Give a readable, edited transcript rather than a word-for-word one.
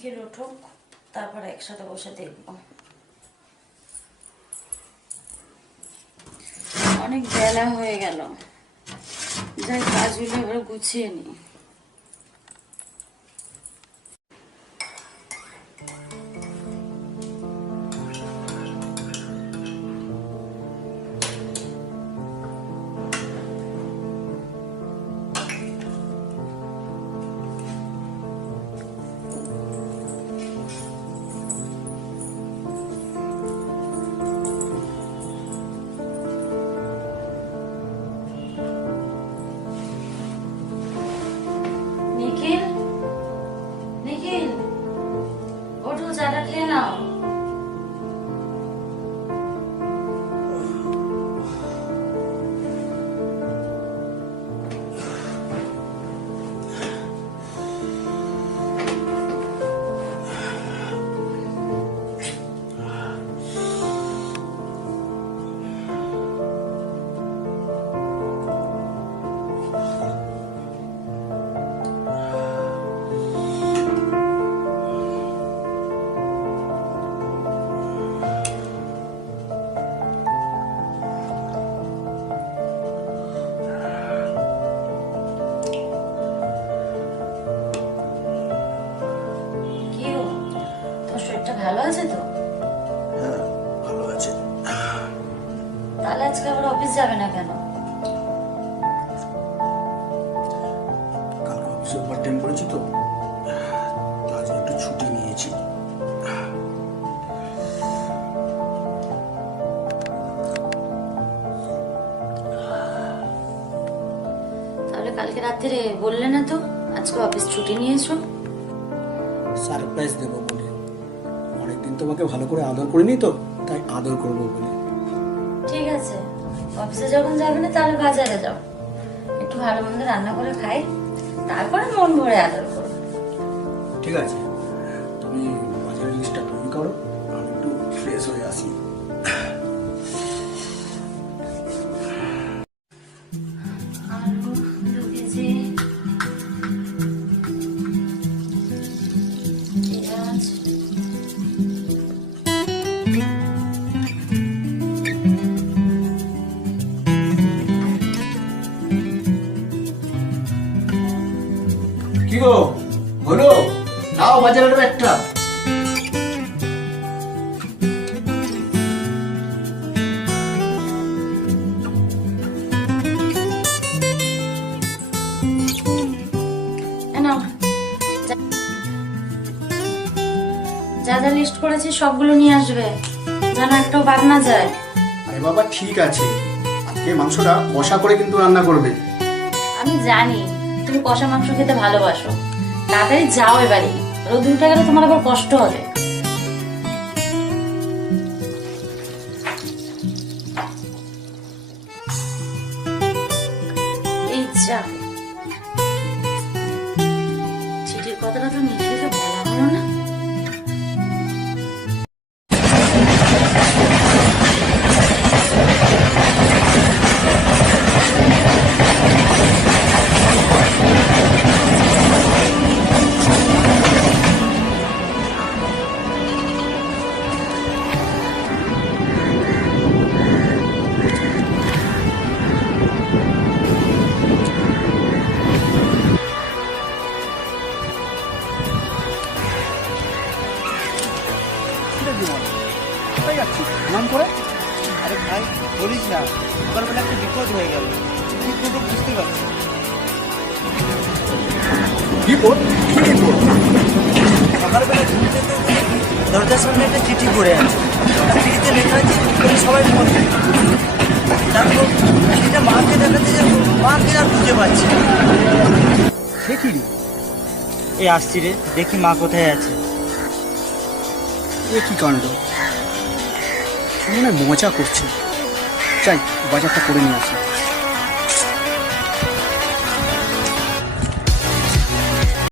নিখিল উঠুক, তারপর একসাথে বসে দেখবো। অনেক বেলা হয়ে গেল, যাই কাজগুলো এবার গুছিয়ে নি। নিখিল, নিখিল ওঠো, চাটা খেয়ে নাও। ভালো আছে তো? হ্যাঁ, ভালো আছে। তাহলে আজকে আবার অফিস যাবে না কেন? কালকে অফিসে ওভারটাইম করেছি তো, আজ একটু ছুটি নিয়েছি। তাহলে কালকে রাত্রে বললে না তো আজকে অফিস ছুটি নিয়েছো? সারপ্রাইজ দেবো বলে, অনেকদিন তোমাকে ভালো করে আদর করিনি তো, তাই আদর করবো বলে। ঠিক আছে, অফিসে যখন যাবে না তাহলে বাজারে যাও, একটু ভালো মন্দ রান্না করে খাই, তারপরে মন ভরে আদর করো। ঠিক আছে, তুমি বাজারের লিস্টটা তৈরি করো, আমি একটু ফ্রেশ হয়ে আসি। আলু 2 কেজি, পেঁয়াজ, কি গো, হলো? নাও বাজারের ব্যাগটা। নাও, যা যা লিস্ট করেছি সবগুলো নিয়ে আসবে, যেন একটাও বাদ না যায়। আরে বাবা ঠিক আছে, আজকে মাংসটা কষা করে কিন্তু রান্না করবে। আমি জানি তুমি কষা মাংস খেতে ভালোবাসো, তাড়াতাড়ি যাও এবারে, রোদ উঠে গেলে তোমার আবার কষ্ট হবে। এই যা, চিঠির কথাটা তো নিখিলকে বলা হলো না। নাম করে আরে ভাই বলিস না, সকালবেলা একটা বিপদ হয়ে গেল, কি করবো বুঝতে পারছি। রিপোর্ট কি রিপোর্ট? সকালবেলা ঘুমতে তো দরজার সামনে একটা চিঠি পড়ে আছে, চিঠিতে লেখা আছে তুমি সবাই ফোন করো। তারপর চিঠিটা মাকে দেখাতে যাবো, মাকে আর খুঁজে পাচ্ছি না। সে কি রে? এই আসছি রে, দেখি মা কোথায় আছে। এ কি কাণ্ড, মনে হয় মজা করছে। চাই বাজারটা করে নিয়ে আসি।